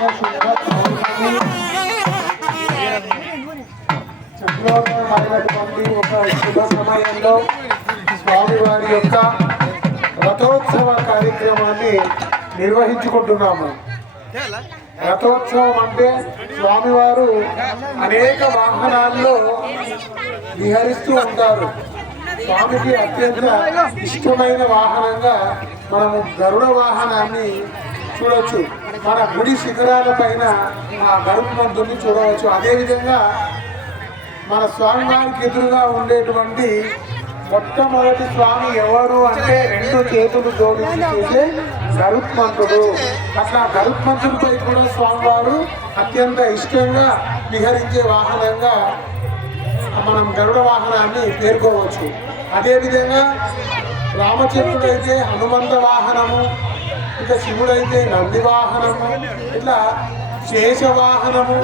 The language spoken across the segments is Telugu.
శుద్ధ ఒక శుభ సమయంలో స్వామివారి యొక్క రథోత్సవ కార్యక్రమాన్ని నిర్వహించుకుంటున్నాము. రథోత్సవం అంటే స్వామివారు అనేక వాహనాల్లో విహరిస్తూ ఉంటారు. స్వామికి అత్యంత ఇష్టమైన వాహనంగా మనము గరుడ వాహనాన్ని చూడొచ్చు. మన గుడి శిఖరాల పైన ఆ గరుత్మంతుని చూడవచ్చు. అదేవిధంగా మన స్వామివారికి ఎదురుగా ఉండేటువంటి మొట్టమొదటి స్వామి ఎవరు అంటే రెండు చేతులు జోడించి చేసే గరుత్మంతుడు. అట్లా గరుత్మంతుడిపై కూడా స్వామివారు అత్యంత ఇష్టంగా విహరించే వాహనంగా మనం గరుడ వాహనాన్ని పేర్కోవచ్చు. అదేవిధంగా రామచంద్రుడైతే హనుమంత వాహనము ఇంకా శివుడైతే నంది వాహనము ఇట్లా శేషవాహనము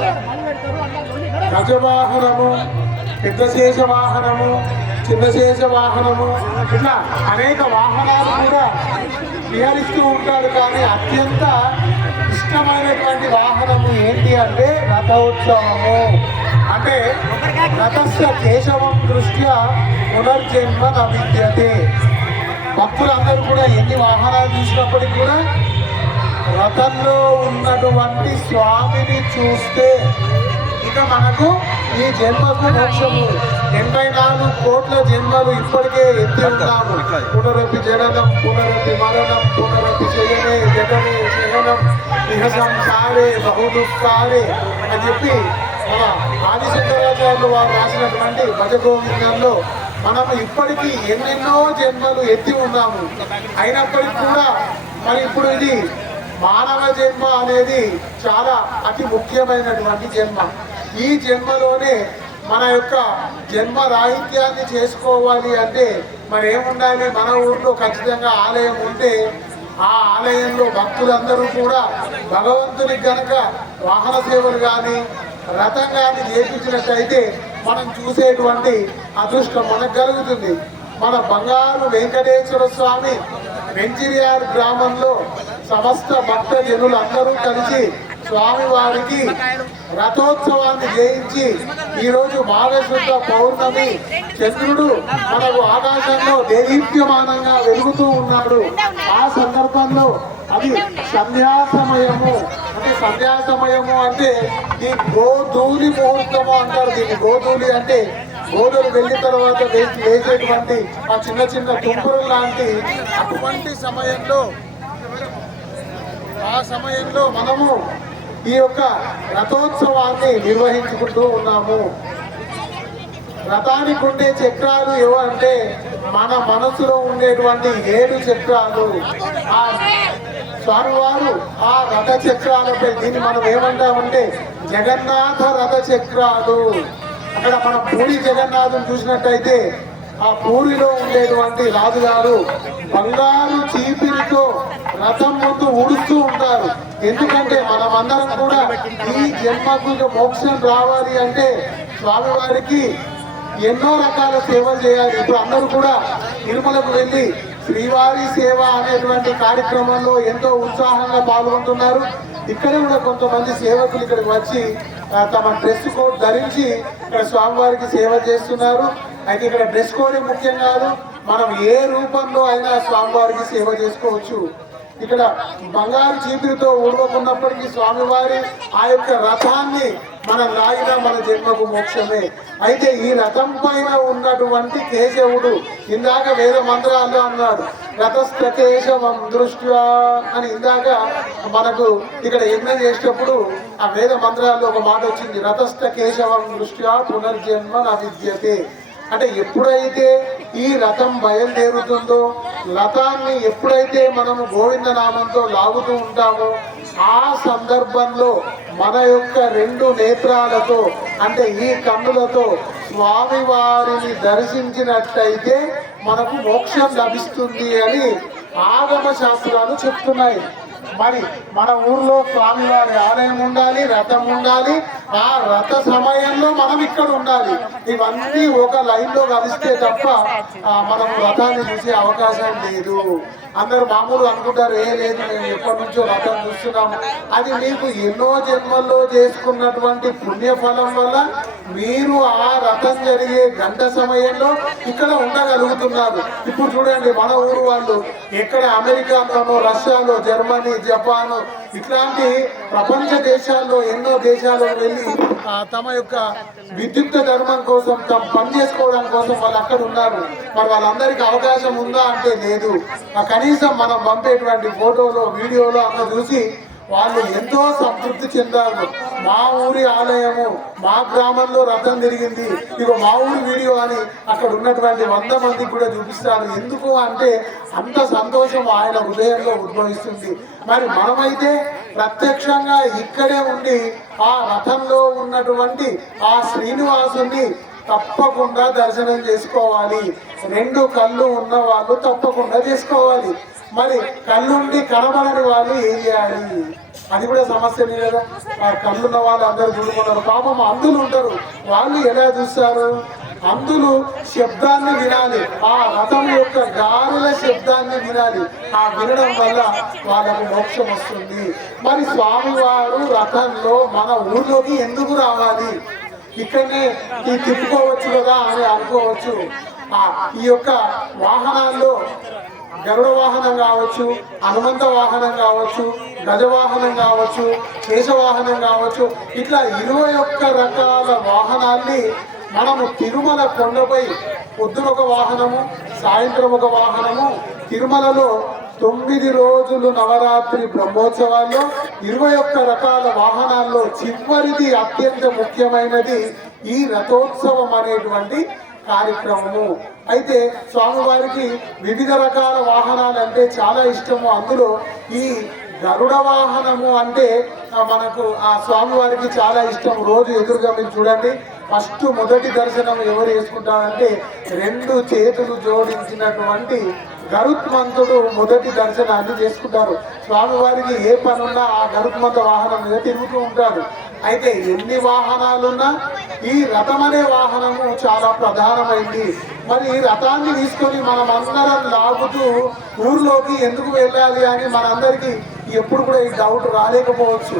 గజవాహనము పెద్ద శేష వాహనము చిన్న శేష వాహనము ఇట్లా అనేక వాహనాలు కూడా విహరిస్తూ ఉంటారు. కానీ అత్యంత ఇష్టమైనటువంటి వాహనము ఏంటి అంటే రథోత్సవము. అంటే రథస్య కేశవం దృష్ట్యా పునర్జన్మ న విద్యతే భక్తులందరూ కూడా ఎన్ని వాహనాలు చూసినప్పటికీ కూడా రథంలో ఉన్నటువంటి స్వామిని చూస్తే ఇక మనకు ఈ జన్మకు మోక్షము. ఎనభై నాలుగు కోట్ల జన్మలు ఇప్పటికే ఎత్తి ఉన్నాము. పునరపి జననం పునరపి మరణం పునరపి శయనే జగనే జగనం ఇహ సంసారే బహు దుఃఖారే అని చెప్పి మన ఆదిశంకరాచార్యులు వారు రాసినటువంటి భజగోవిందంలో మనం ఇప్పటికీ ఎన్నెన్నో జన్మలు ఎత్తి ఉన్నాము. అయినప్పటికీ కూడా మరి ఇప్పుడు ఇది మానవ జన్మ అనేది చాలా అతి ముఖ్యమైనటువంటి జన్మ. ఈ జన్మలోనే మన యొక్క జన్మ రాహిత్యాన్ని చేసుకోవాలి అంటే మరి ఏముండాలి? మన ఊళ్ళో ఖచ్చితంగా ఆలయం ఉంటే ఆ ఆలయంలో భక్తులందరూ కూడా భగవంతునికి కనుక వాహన సేవలు కానీ రథం కానీ చేపించినట్టయితే మనం చూసేటువంటి అదృష్టం మనకు కలుగుతుంది. మన బంగారు వెంకటేశ్వర స్వామి వెంచిరియార్ గ్రామంలో సమస్త భక్త జనులు అందరూ కలిసి స్వామివారికి రథోత్సవాన్ని జయించి ఈరోజు రోజు మాఘశుద్ధ పౌర్ణమి చంద్రుడు మనకు ఆకాశంలో దేదీప్యమానంగా వెలుగుతూ ఉన్నాడు. ఆ సందర్భంలో అది సంధ్యా సమయము అంటే సంధ్యా సమయము అంటే ఈ గోధూలి ముహూర్తము అంటారు దీన్ని. గోధూలి అంటే గోధులు వెళ్ళిన తర్వాత లేచేటువంటి వేసేటువంటి ఆ చిన్న చిన్న తుంపురు లాంటి అటువంటి సమయంలో ఆ సమయంలో మనము ఈ యొక్క రథోత్సవాన్ని నిర్వహించుకుంటూ ఉన్నాము. రథానికి ఉండే చక్రాలు ఏవంటే మన మనసులో ఉండేటువంటి ఏడు చక్రాలు. ఆ స్వామివారు ఆ రథ చక్రాలపై దీన్ని మనం ఏమంటామంటే జగన్నాథ రథ చక్రాలు అక్కడ మనం పూరి జగన్నాథం చూసినట్టయితే ఆ పూరిలో ఉండేటువంటి రాజుగారు బంగారు చీపిరితో రథం ముందు ఊడుస్తూ ఉంటారు. ఎందుకంటే మనమందరం కూడా ఈ జన్మకు మోక్షం రావాలి అంటే స్వామివారికి ఎన్నో రకాల సేవలు చేయాలి. ఇప్పుడు అందరూ కూడా తిరుమలకు వెళ్ళి శ్రీవారి సేవ అనేటువంటి కార్యక్రమంలో ఎంతో ఉత్సాహంగా పాల్గొంటున్నారు. ఇక్కడ కూడా కొంతమంది సేవకులు ఇక్కడికి వచ్చి తమ డ్రెస్ కోడ్ ధరించి ఇక్కడ స్వామివారికి సేవ చేస్తున్నారు. అయితే ఇక్కడ డ్రెస్ కోడ్ ముఖ్యం కాదు మనం ఏ రూపంలో అయినా స్వామివారికి సేవ చేసుకోవచ్చు. ఇక్కడ బంగారు చీపిరితో ఉడవకున్నప్పటికీ స్వామివారి ఆ యొక్క రథాన్ని మనం లాగిన మన జన్మకు మోక్షమే. అయితే ఈ రథం పైన ఉన్నటువంటి కేశవుడు ఇందాక వేద మంత్రాల్లో అన్నాడు రథస్థ కేశవం దృష్ట్యా అని ఇందాక మనకు ఇక్కడ యజ్ఞం చేసేటప్పుడు ఆ వేద మంత్రాల్లో ఒక మాట వచ్చింది రథస్థ కేశవం దృష్ట్యా పునర్జన్మ నా విద్యతే. అంటే ఎప్పుడైతే ఈ రథం బయలుదేరుతుందో రథాన్ని ఎప్పుడైతే మనము గోవిందనామంతో లాగుతూ ఉంటామో ఆ సందర్భంలో మన యొక్క రెండు నేత్రాలతో అంటే ఈ కన్నులతో స్వామివారిని దర్శించినట్టయితే మనకు మోక్షం లభిస్తుంది అని ఆగమ శాస్త్రాలు చెప్తున్నాయి. మరి మన ఊర్లో స్వామివారి ఆలయం ఉండాలి రథం ఉండాలి. ఆ రథ సమయంలో మనం ఇక్కడ ఉండాలి. ఇవన్నీ ఒక లైన్లో కలిస్తే తప్ప మనం రథాన్ని చూసే అవకాశం లేదు. అందరు మామూలు అనుకుంటారు ఏ లేదు మేము ఎప్పటి నుంచో రథం చూస్తున్నాము అది మీకు ఎన్నో జన్మల్లో చేసుకున్నటువంటి పుణ్యఫలం వల్ల మీరు ఆ రథం జరిగే గంట సమయంలో ఇక్కడ ఉండగలుగుతున్నారు. ఇప్పుడు చూడండి మన ఊరు వాళ్ళు ఎక్కడ అమెరికాలోనో రష్యాలో జర్మనీ జపాన్ ఇట్లాంటి ప్రపంచ దేశాల్లో ఎన్నో దేశాల్లో వెళ్ళి తమ యొక్క విద్యుత్ ధర్మం కోసం తమ పని చేసుకోవడం కోసం వాళ్ళు అక్కడ ఉన్నారు. మరి వాళ్ళందరికీ అవకాశం ఉందా అంటే లేదు. కనీసం మనం పంపేటువంటి ఫోటోలో వీడియోలో అక్కడ చూసి వాళ్ళు ఎంతో సంతృప్తి చెందారు. మా ఊరి ఆలయము మా గ్రామంలో రథం తిరిగింది. ఇక మా ఊరి వీడియో అని అక్కడ ఉన్నటువంటి వంద మందికి కూడా చూపిస్తారు. ఎందుకు అంటే అంత సంతోషం ఆయన హృదయంలో ఉద్భవిస్తుంది. మరి మనమైతే ప్రత్యక్షంగా ఇక్కడే ఉండి ఆ రథంలో ఉన్నటువంటి ఆ శ్రీనివాసుని తప్పకుండా దర్శనం చేసుకోవాలి. రెండు కళ్ళు ఉన్న వాళ్ళు తప్పకుండా తీసుకోవాలి. మరి కళ్ళుండి కనబడని వాళ్ళు ఏం చేయాలి? అది కూడా సమస్యనే కదా ఆ కళ్ళున్న వాళ్ళు అందరూ చూడుకున్నారు పాపం అందులు ఉంటారు. వాళ్ళు ఎలా చూస్తారు? అందులు శబ్దాన్ని వినాలి. ఆ రథం యొక్క గారుల శబ్దాన్ని వినాలి. ఆ వినడం వల్ల వాళ్ళకు మోక్షం వస్తుంది. మరి స్వామివారు రథంలో మన ఊర్లోకి ఎందుకు రావాలి? ఇక్కడనే ఈ తిప్పుకోవచ్చు కదా అని అనుకోవచ్చు. ఈ యొక్క వాహనాల్లో గరుడ వాహనం కావచ్చు హనుమంత వాహనం కావచ్చు గజ వాహనం కావచ్చు కేశవాహనం కావచ్చు ఇట్లా ఇరవై ఒక్క రకాల వాహనాల్ని మనము తిరుమల కొండపై పొద్దున ఒక వాహనము సాయంత్రం ఒక వాహనము తిరుమలలో తొమ్మిది రోజులు నవరాత్రి బ్రహ్మోత్సవాల్లో ఇరవై ఒక్క రకాల వాహనాల్లో చివరిది అత్యంత ముఖ్యమైనది ఈ రథోత్సవం అనేటువంటి కార్యక్రమము. అయితే స్వామివారికి వివిధ రకాల వాహనాలు అంటే చాలా ఇష్టము. అందులో ఈ గరుడ వాహనము అంటే మనకు ఆ స్వామివారికి చాలా ఇష్టం రోజు ఎదురుగా మీరు చూడండి. ఫస్ట్ మొదటి దర్శనం ఎవరు చేసుకుంటారంటే రెండు చేతులు జోడించినటువంటి గరుత్మంతుడు మొదటి దర్శనాన్ని చేసుకుంటారు. స్వామివారికి ఏ పనున్నా ఆ గరుత్మంత వాహనం మీద తిరుగుతూ ఉంటాడు. అయితే ఎన్ని వాహనాలున్నా ఈ రథం అనే వాహనము చాలా ప్రధానమైంది. మరి ఈ రథాన్ని తీసుకొని మనం అందరం లాగుతూ ఊర్లోకి ఎందుకు వెళ్ళాలి అని మనందరికీ ఎప్పుడు కూడా ఈ డౌట్ రాలేకపోవచ్చు.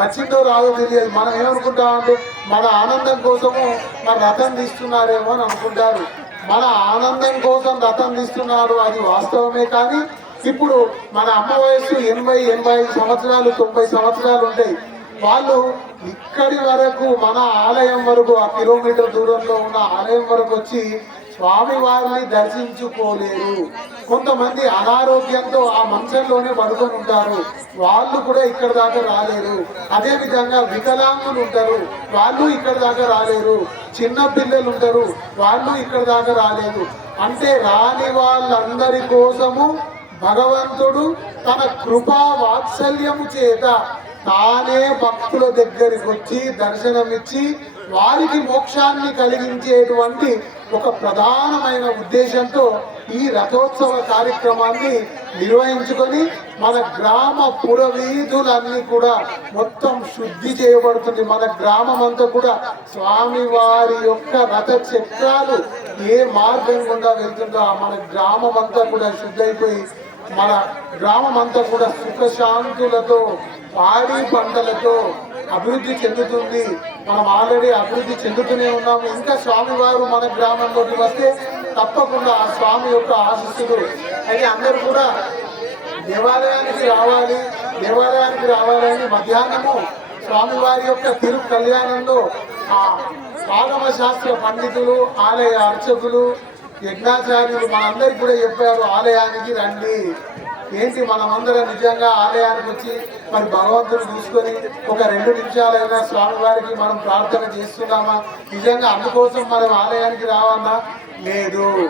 వచ్చిందో రాదో తెలియదు. మనం ఏమనుకుంటామంటే మన ఆనందం కోసము మన రథం తీస్తున్నారేమో అని అనుకుంటారు. మన ఆనందం కోసం రథం తీస్తున్నారు అది వాస్తవమే కానీ ఇప్పుడు మన అమ్మ వయస్సు ఎనభై ఎనభై ఐదు సంవత్సరాలు తొంభై సంవత్సరాలు ఉంటాయి. వాళ్ళు ఇక్కడి వరకు మన ఆలయం వరకు ఆ కిలోమీటర్ దూరంలో ఉన్న ఆలయం వరకు వచ్చి స్వామి వారిని దర్శించుకోలేరు. కొంతమంది అనారోగ్యంతో ఆ మంచంలోనే పడుకొని ఉంటారు. వాళ్ళు కూడా ఇక్కడ దాకా రాలేరు. అదే విధంగా వికలాంగులు ఉంటారు. వాళ్ళు ఇక్కడ దాకా రాలేరు. చిన్న పిల్లలు ఉంటారు. వాళ్ళు ఇక్కడ దాకా రాలేదు. అంటే రాని వాళ్ళందరి కోసము భగవంతుడు తన కృపా వాత్సల్యము చేత తానే భక్తుల దగ్గరికి వచ్చి దర్శనమిచ్చి వారికి మోక్షాన్ని కలిగించేటువంటి ఒక ప్రధానమైన ఉద్దేశంతో ఈ రథోత్సవ కార్యక్రమాన్ని నిర్వహించుకొని మన గ్రామ పురవీధులన్నీ కూడా మొత్తం శుద్ధి చేయబడుతుంది. మన గ్రామం అంతా కూడా స్వామి వారి యొక్క రథ చక్రాలు ఏ మార్గం గుండా వెళ్తుందో మన గ్రామం అంతా కూడా శుద్ధైపోయి మన గ్రామం అంతా కూడా సుఖశాంతులతో పాడి పంటలతో అభివృద్ధి చెందుతుంది. మనం ఆల్రెడీ అభివృద్ధి చెందుతూనే ఉన్నాము. ఇంకా స్వామివారు మన గ్రామంలోకి వస్తే తప్పకుండా ఆ స్వామి యొక్క ఆశీస్సులు. అయితే అందరూ కూడా దేవాలయానికి రావాలి దేవాలయానికి రావాలని మధ్యాహ్నము స్వామివారి యొక్క తిరు కళ్యాణంలో ఆ ఆగమ శాస్త్ర పండితులు ఆలయ అర్చకులు యజ్ఞాచార్యులు మనందరికి కూడా చెప్పారు ఆలయానికి రండి. ఏంటి మనమందరం నిజంగా ఆలయానికి వచ్చి మరి భగవంతుని చూసుకొని ఒక రెండు నిమిషాలైనా స్వామివారికి మనం ప్రార్థన చేస్తున్నామా? నిజంగా అందుకోసం మనం ఆలయానికి రావాలా? లేదు.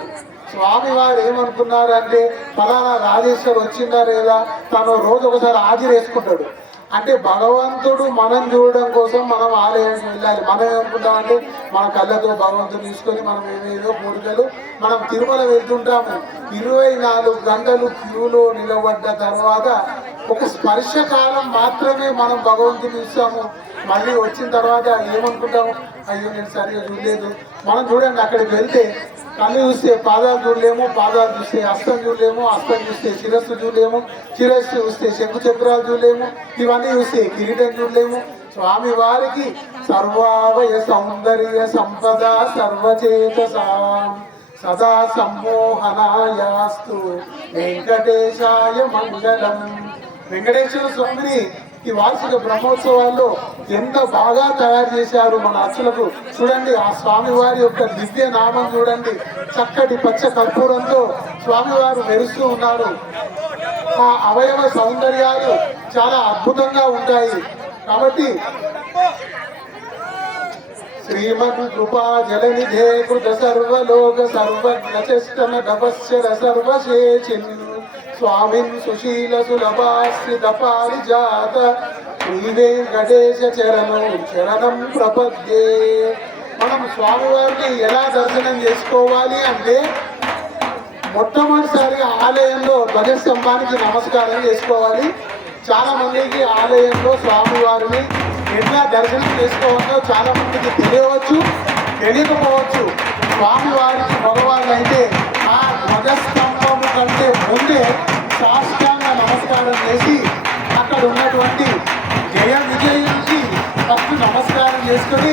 స్వామివారు ఏమనుకున్నారు అంటే ఫలానా రాజేశ్వర్ వచ్చిందా లేదా? తను రోజు ఒకసారి హాజరేసుకుంటాడు అంటే భగవంతుడు మనం చూడడం కోసం మనం ఆలయానికి వెళ్ళాలి. మనం ఏమనుకుంటామంటే మన కళ్ళతో భగవంతుడు తీసుకొని మనం ఏమేదో కోరికలు మనం తిరుమల వెళ్తుంటాము. ఇరవై నాలుగు గంటలు క్యూలో నిలబడ్డ తర్వాత ఒక స్పర్శ కాలం మాత్రమే మనం భగవంతుని చూస్తాము. మళ్ళీ వచ్చిన తర్వాత ఏమనుకుంటాము? అయ్యో నేను సరిగా చూడలేదు. మనం చూడండి అక్కడికి వెళ్తే కళ్ళు చూస్తే పాదాలు చూడలేము పాదాలు చూస్తే హస్తం చూడలేము హస్తం చూస్తే శిరస్సు చూడలేము శిరస్సు చూస్తే శంకు చక్రాలు చూడలేము ఇవన్నీ చూస్తే కిరీటం చూడలేము. స్వామి వారికి సర్వావయ సౌందర్య సంపద సర్వచేత సదా సమ్మోహనాయాస్తు. వెంకటేశాయ మంగళం. వెంకటేశ్వర స్వామిని ఈ వార్షిక బ్రహ్మోత్సవాల్లో ఎంత బాగా తయారు చేశారు మన అసలకు చూడండి ఆ స్వామివారి యొక్క దివ్య నామం చూడండి. చక్కటి పచ్చ కర్పూరంతో స్వామివారు మెరుస్తూ ఉన్నారు. ఆ అవయవ సౌందర్యాలు చాలా అద్భుతంగా ఉంటాయి. కాబట్టి శ్రీమద్ కృపా జలనిధే కృత సర్వలోక సర్వజ్ఞ చేష్టన తపశ్చర సర్వశేషిన్ స్వామిన్ సుశీల సులభాశ్రిత పారిజాత శ్రీ వెంకటేశ చరణం చరణం ప్రపద్యే. మనం స్వామివారిని ఎలా దర్శనం చేసుకోవాలి అంటే మొట్టమొదటిసారిగా ఆలయంలో ధ్వజస్తంభానికి నమస్కారం చేసుకోవాలి. చాలా మందికి ఆలయంలో స్వామివారిని ఎట్లా దర్శనం చేసుకోవాలో చాలా మందికి తెలియవచ్చు తెలియకపోవచ్చు. స్వామివారికి మగవాళ్ళు అయితే ఆ ధ్వజస్తంభము కంటే ముందే సాష్టాంగ నమస్కారం చేసి అక్కడ ఉన్నటువంటి జయ విజయానికి ఫస్ట్ నమస్కారం చేసుకొని